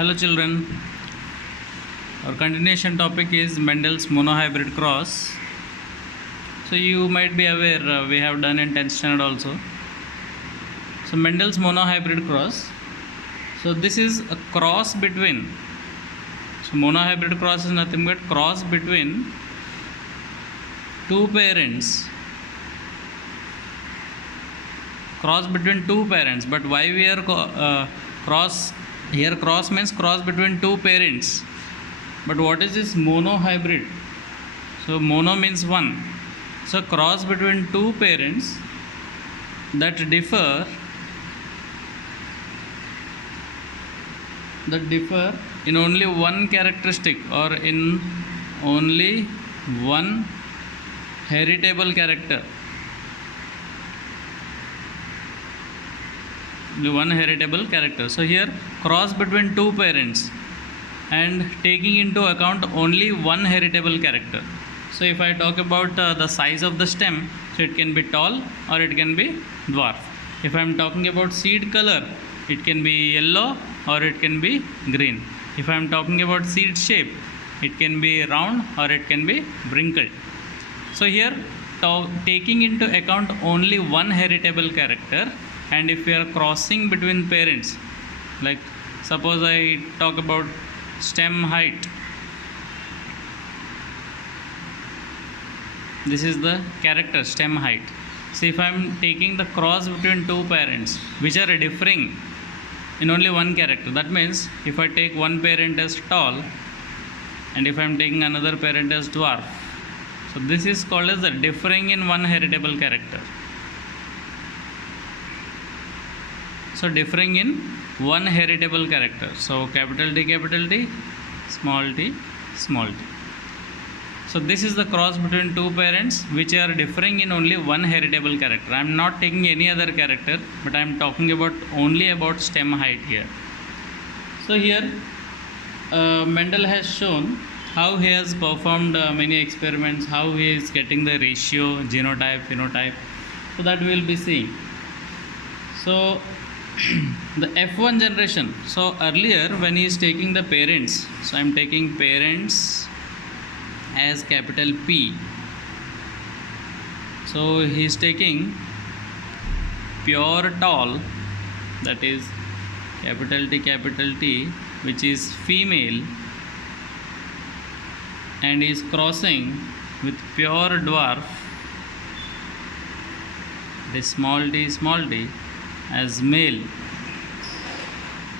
Hello children, our continuation topic is Mendel's monohybrid cross. So you might be aware we have done in 10th standard also. So Mendel's monohybrid cross. So this is a cross between, so monohybrid cross is nothing but cross between two parents. Cross between two parents, but why we are cross here? Cross means cross between two parents. But what is this monohybrid? So mono means one. So cross between two parents that differ in only one characteristic or in only one heritable character. One heritable character. So here cross between two parents and taking into account only one heritable character. So if I talk about the size of the stem, so it can be tall or it can be dwarf. If I am talking about seed color, it can be yellow or it can be green. If I am talking about seed shape, it can be round or it can be wrinkled. So here taking into account only one heritable character, and if we are crossing between parents, like suppose I talk about stem height, this is the character stem height. So if I am taking the cross between two parents which are differing in only one character, that means if I take one parent as tall and if I am taking another parent as dwarf, so this is called as the differing in one heritable character. So differing in one heritable character. So capital T, small t, small t. So this is the cross between two parents which are differing in only one heritable character. I am not taking any other character, but I am talking about only about stem height here. So here Mendel has shown how he has performed many experiments, how he is getting the ratio, genotype, phenotype. So that we will be seeing. So the F1 generation. So earlier when he is taking the parents, so I am taking parents as capital P. So he is taking pure tall, that is capital T, which is female, and is crossing with pure dwarf, this small t as male.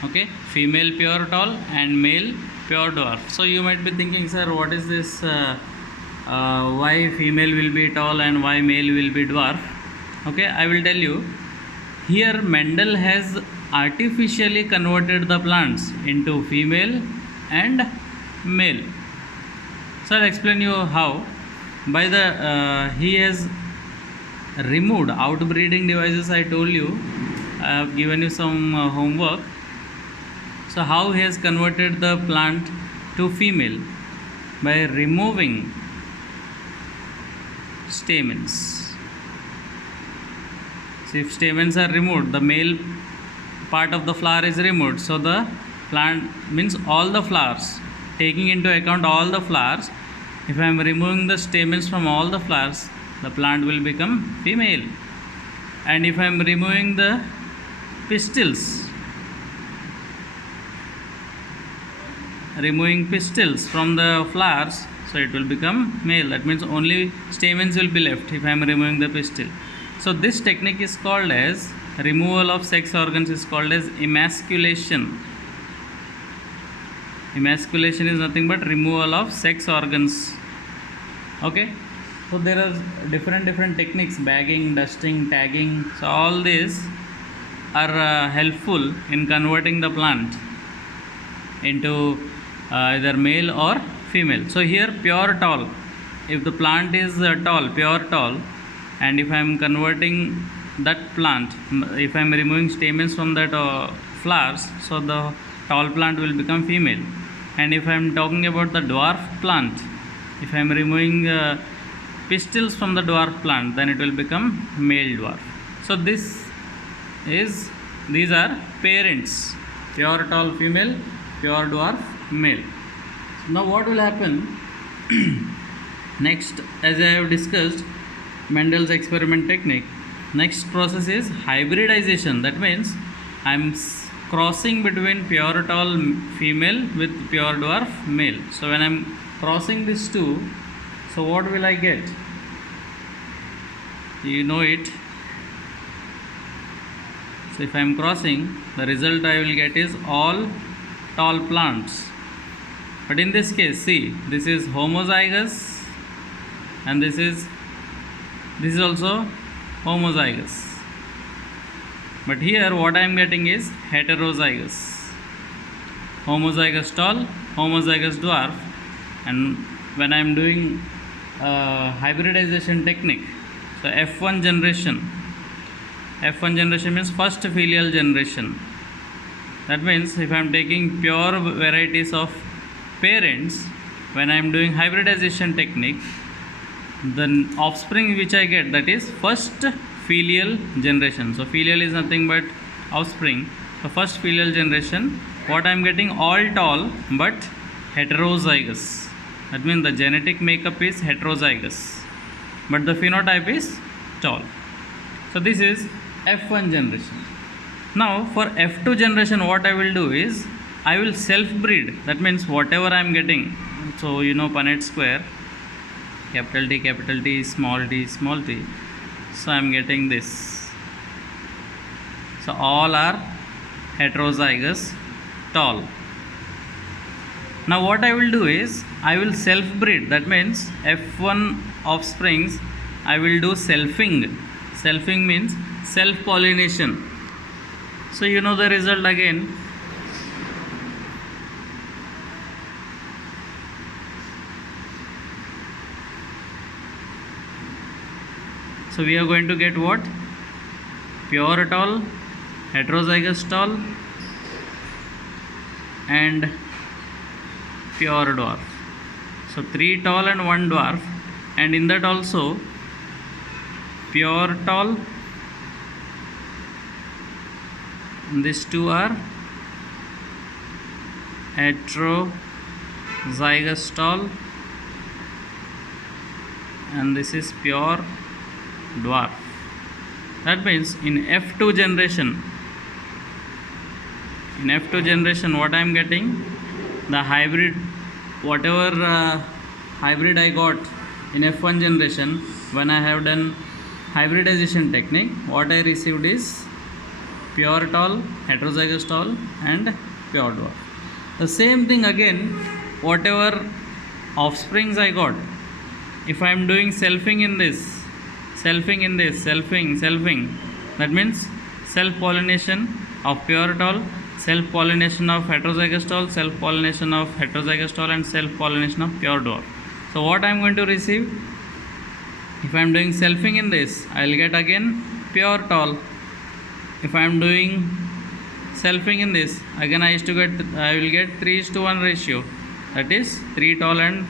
Okay, female pure tall and male pure dwarf. So you might be thinking, sir, what is this? Why female will be tall and why male will be dwarf? Okay, I will tell you. Here Mendel has artificially converted the plants into female and male. So I'll explain you how. By the he has removed outbreeding devices. I told you, I have given you some homework. So how he has converted the plant to female? By removing stamens. So if stamens are removed, the male part of the flower is removed. So the plant means all the flowers, taking into account all the flowers. If I am removing the stamens from all the flowers, the plant will become female. And if I am removing the pistils from the flowers, so it will become male. That means only stamens will be left if I am removing the pistil. So this technique is called as removal of sex organs, is called as emasculation. Emasculation is nothing but removal of sex organs. Okay, so there are different techniques: bagging, dusting, tagging. So all these are helpful in converting the plant into either male or female. So here pure tall, if the plant is pure tall, and if I am converting that plant, if I am removing stamens from that flowers, so the tall plant will become female. And if I am talking about the dwarf plant, if I am removing pistils from the dwarf plant, then it will become male dwarf. So these are parents, pure tall female pure dwarf male. Now what will happen? Next, as I have discussed, Mendel's experiment technique. Next process is hybridization. That means I am crossing between pure tall female with pure dwarf male. So when I am crossing these two, so what will I get? You know it. So if I am crossing, the result I will get is all tall plants. But in this case, see, this is homozygous and this is also homozygous. But here what I am getting is heterozygous. Homozygous tall, homozygous dwarf. And when I am doing hybridization technique, so F1 generation means first filial generation. That means if I am taking pure varieties of parents, when I am doing hybridization technique, the offspring which I get, that is first filial generation. So filial is nothing but offspring. So first filial generation, what I am getting, all tall but heterozygous. That means the genetic makeup is heterozygous, but the phenotype is tall. So this is F1 generation. Now for F2 generation, what I will do is I will self breed. That means whatever I am getting, so you know Punnett square, capital T, small t, small t. So I am getting this. So all are heterozygous tall. Now what I will do is I will self breed. That means F1 offsprings I will do selfing. Selfing means self pollination. So you know the result again. So we are going to get what? Pure tall, heterozygous tall and pure dwarf. So 3 tall and 1 dwarf, and in that also pure tall, and these two are heterozygous tall, and this is pure dwarf. That means in F2 generation, what I am getting, the hybrid, whatever hybrid I got in F1 generation, when I have done hybridization technique, what I received is pure tall, heterozygous tall and pure dwarf. The same thing again, whatever offsprings I got, if I am doing selfing in this, selfing, that means self pollination of pure tall, self pollination of heterozygous tall, self pollination of heterozygous tall and self pollination of pure dwarf. So what I am going to receive, if I am doing selfing in this, I will get again pure tall. If I am doing selfing in this, again I will get 3:1 ratio, that is 3 tall and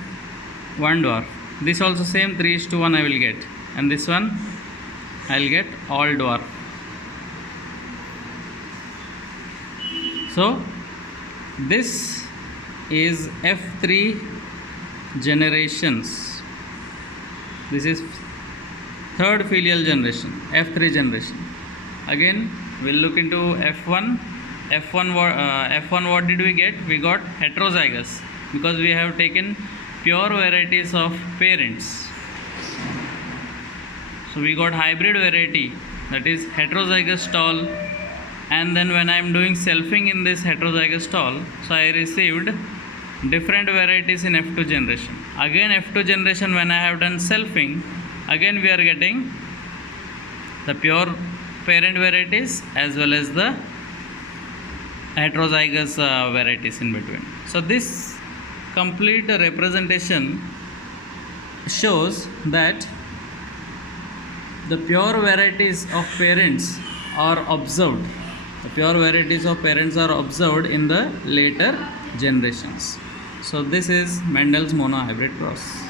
1 dwarf. This also same 3:1 I will get, and this one I will get all dwarf. So this is F3 generations. This is third filial generation, F3 generation. Again we'll look into F1. F1 what did we get? We got heterozygous, because we have taken pure varieties of parents. So we got hybrid variety, that is heterozygous tall, and then when I am doing selfing in this heterozygous tall, so I received different varieties in F2 generation. Again F2 generation, when I have done selfing, again we are getting the pure parent varieties as well as the heterozygous varieties in between. So this complete representation shows that the pure varieties of parents are observed. The pure varieties of parents are observed in the later generations. So this is Mendel's monohybrid cross.